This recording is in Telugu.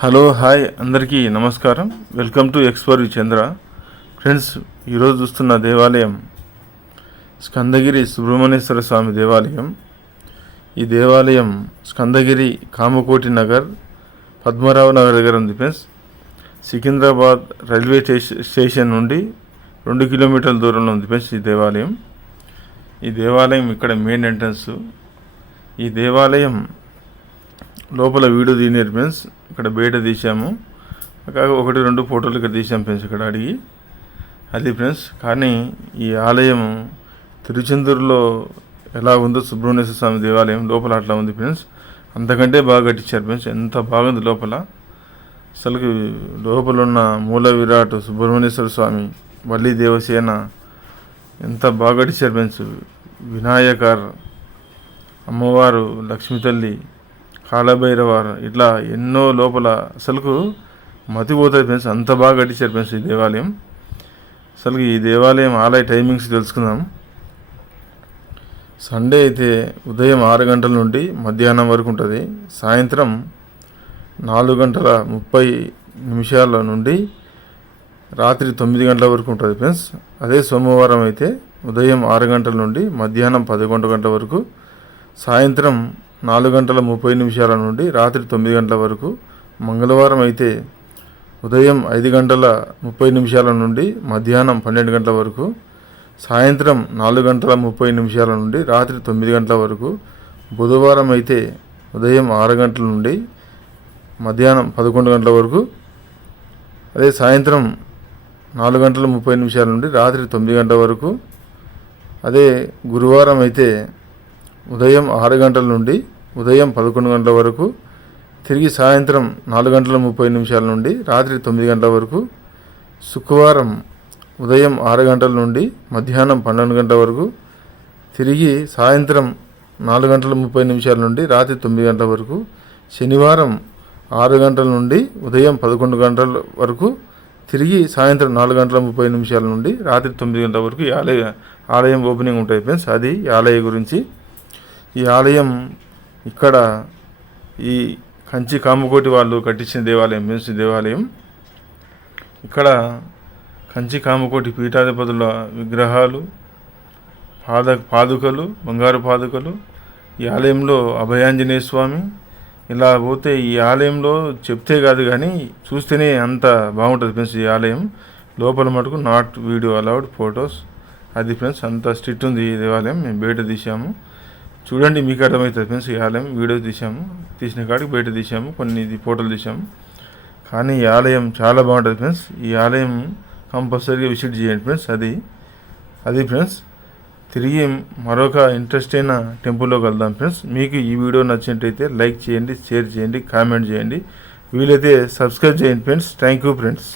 హలో హాయ్ అందరికీ నమస్కారం. Welcome to explore with Chandra. Friends, ఈరోజు చూస్తున్న దేవాలయం స్కందగిరి సుబ్రహ్మణ్యేశ్వర స్వామి దేవాలయం. ఈ దేవాలయం స్కందగిరి కామకోటి నగర్ పద్మరావు నగర్ దగ్గర ఉంది ఫ్రెండ్స్. సికింద్రాబాద్ రైల్వే స్టేషన్ నుండి 2 కిలోమీటర్ల దూరంలో ఉంది ఫ్రెండ్స్ ఈ దేవాలయం. ఈ దేవాలయం ఇక్కడ మెయిన్ ఎంట్రన్స్. ఈ దేవాలయం లోపల వీడియో తీయలేరు ఫ్రెండ్స్, ఇక్కడ బయట తీసాము. కాక 1-2 ఫోటోలు ఇక్కడ తీసాం ఫ్రెండ్స్, ఇక్కడ అడిగి అది ఫ్రెండ్స్. కానీ ఈ ఆలయం తిరుచెందూరులో ఎలా ఉందో సుబ్రహ్మణ్యేశ్వర స్వామి దేవాలయం లోపల అట్లా ఉంది ఫ్రెండ్స్. అంతకంటే బాగా కట్టించారు ఫ్రెండ్స్, ఎంత బాగుంది లోపల. అసలు లోపల ఉన్న మూల విరాట్ సుబ్రహ్మణ్యేశ్వర స్వామి, వల్లి దేవసేన ఎంత బాగా కట్టించారు ఫ్రెండ్స్. వినాయకర్, అమ్మవారు, లక్ష్మీ తల్లి, కాలభైరవారు, ఇట్లా ఎన్నో లోపల అసలుకు మతిపోతాయి ఫ్రెండ్స్, అంత బాగా కట్టించారు ఫ్రెండ్స్ ఈ దేవాలయం. అసలు ఈ దేవాలయం ఆలయ టైమింగ్స్ తెలుసుకుందాం. సండే అయితే ఉదయం 6 గంటల నుండి మధ్యాహ్నం వరకు ఉంటుంది. సాయంత్రం 4:30 నుండి రాత్రి 9 గంటల వరకు ఉంటుంది ఫ్రెండ్స్. అదే సోమవారం అయితే ఉదయం 6 గంటల నుండి మధ్యాహ్నం 11 గంటల వరకు, సాయంత్రం 4:30 నుండి రాత్రి 9 గంటల వరకు. మంగళవారం అయితే ఉదయం 5:30 నుండి మధ్యాహ్నం 12 గంటల వరకు, సాయంత్రం 4:30 నుండి రాత్రి 9 గంటల వరకు. బుధవారం అయితే ఉదయం 6 గంటల నుండి మధ్యాహ్నం 11 గంటల వరకు, అదే సాయంత్రం 4:30 నుండి రాత్రి 9 గంటల వరకు. అదే గురువారం అయితే ఉదయం 6 గంటల నుండి ఉదయం 11 గంటల వరకు, తిరిగి సాయంత్రం 4:30 నుండి రాత్రి 9 గంటల వరకు. శుక్రవారం ఉదయం 6 గంటల నుండి మధ్యాహ్నం 12 గంటల వరకు, తిరిగి సాయంత్రం 4:30 నుండి రాత్రి 9 గంటల వరకు. శనివారం 6 గంటల నుండి ఉదయం 11 గంటల వరకు, తిరిగి సాయంత్రం 4:30 నుండి రాత్రి 9 గంటల వరకు ఈ ఆలయం ఓపెనింగ్ ఉంటుంది ఫ్రెండ్స్. అది ఈ ఆలయం గురించి. ఈ ఆలయం ఇక్కడ ఈ కంచి కామకోటి వాళ్ళు కట్టించిన దేవాలయం ఫ్రెండ్స్. దేవాలయం ఇక్కడ కంచి కామకోటి పీఠాధిపతుల విగ్రహాలు, పాదుకలు, బంగారు పాదుకలు. ఈ ఆలయంలో అభయాంజనేయ స్వామి. ఇలా పోతే ఈ ఆలయంలో చెప్తే కాదు కానీ చూస్తేనే అంత బాగుంటుంది ఫ్రెండ్స్. ఈ ఆలయం లోపల మటుకు నాట్ వీడియో అలౌడ్ ఫొటోస్, అది ఫ్రెండ్స్. అంత స్ట్రిక్ట్ ఉంది ఈ దేవాలయం. మేము బయట తీసాము, చూడండి మీకు అర్థమవుతుంది ఫ్రెండ్స్. ఈ ఆలయం వీడియో తీసిన కాడికి బయట తీసాము, కొన్ని ఫోటోలు తీసాము. కానీ ఈ ఆలయం చాలా బాగుంటుంది ఫ్రెండ్స్. ఈ ఆలయం కంపల్సరీగా విజిట్ చేయండి ఫ్రెండ్స్. అది ఫ్రెండ్స్. తిరిగి మరొక ఇంట్రెస్ట్ అయిన టెంపుల్లోకి వెళ్దాం ఫ్రెండ్స్. మీకు ఈ వీడియో నచ్చినట్టయితే లైక్ చేయండి, షేర్ చేయండి, కామెంట్ చేయండి, వీలైతే సబ్స్క్రైబ్ చేయండి ఫ్రెండ్స్. Thank you friends.